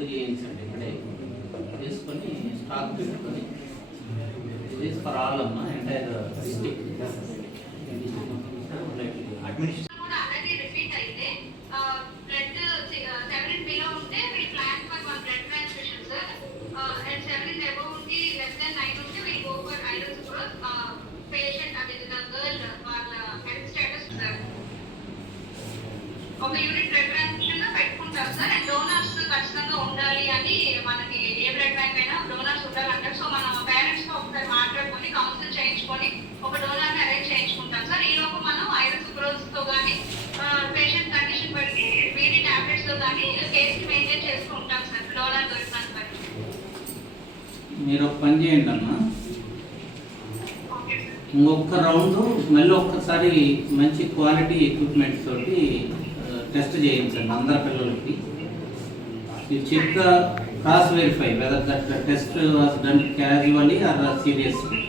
పొడి చేయించండి ఇక్కడే తీసుకొని స్టాక్ పెట్టుకొని ఇది ఫర్ ఆల్ అమ్మా ఎంటైర్ డిస్ట్రిక్ట్ అడ్మినిస్ట్రేషన్ ఒక యూనిట్ బ్లడ్ ట్రాన్స్ఫ్యూషన్ పెట్టుకుంటారు సార్. అండ్ డోనర్స్ ఖచ్చితంగా ఉండాలి అని మనకి ఏ బ్లడ్ బ్యాంక్ అయినా డోనర్స్ ఉండాలంటారు. సో మన పేరెంట్స్ తో ఒకసారి మాట్లాడుకొని కౌన్సిల్ చేయించుకొని ఒక డోనర్ ని అరేంజ్ చేయించుకుంటాం సార్. ఈ లోపు మనం ఐరన్ సుక్రోజ్ తో కానీ పేషెంట్ కండిషన్ బట్టి వీటి టాబ్లెట్స్ తో కానీ కేసు మెయింటైన్ చేస్తూ ఉంటాం సార్. డోనర్ దొరికినంత వరకు మీరు ఒక పని చేయండి అమ్మా, ఇంకొక రౌండ్ మళ్ళీ ఒక్కసారి మంచి క్వాలిటీ ఎక్విప్మెంట్ తోటి టెస్ట్ చేయించండి అందరి పిల్లలకి. You check the cross verify whether that test was done casually or seriously.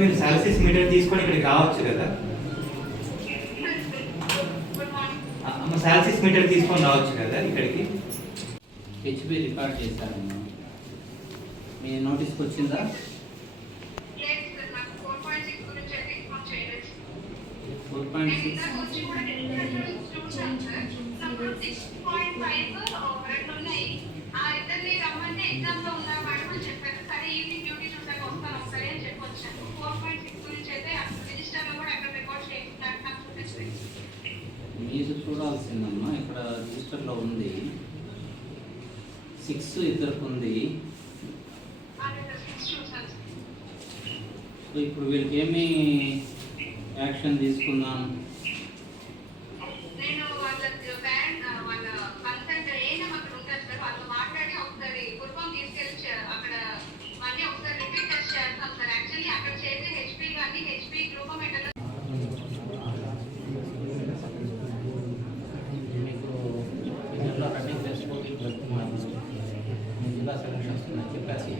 మీరు సాలసిస్ మీటర్ తీసుకొని ఇక్కడికి రావచ్చు కదా. సాలసిస్ మీటర్ తీసుకొని రావచ్చు కదా ఇక్కడికి. హెచ్బి రికార్డ్ చేశారమ్మా, మీ నోటీస్కి వచ్చిందా? 4.6 మీరు చూడాల్సిందమ్మా, ఇక్కడ రిజిస్టర్లో ఉంది 6 ఇద్దరికి ఉంది. సో ఇప్పుడు వీళ్ళకి ఏమి యాక్షన్ తీసుకుందాం? మీకు జిల్లా రన్నింగ్ టెస్ట్ జిల్లా సెలక్షన్స్ చెప్పేసి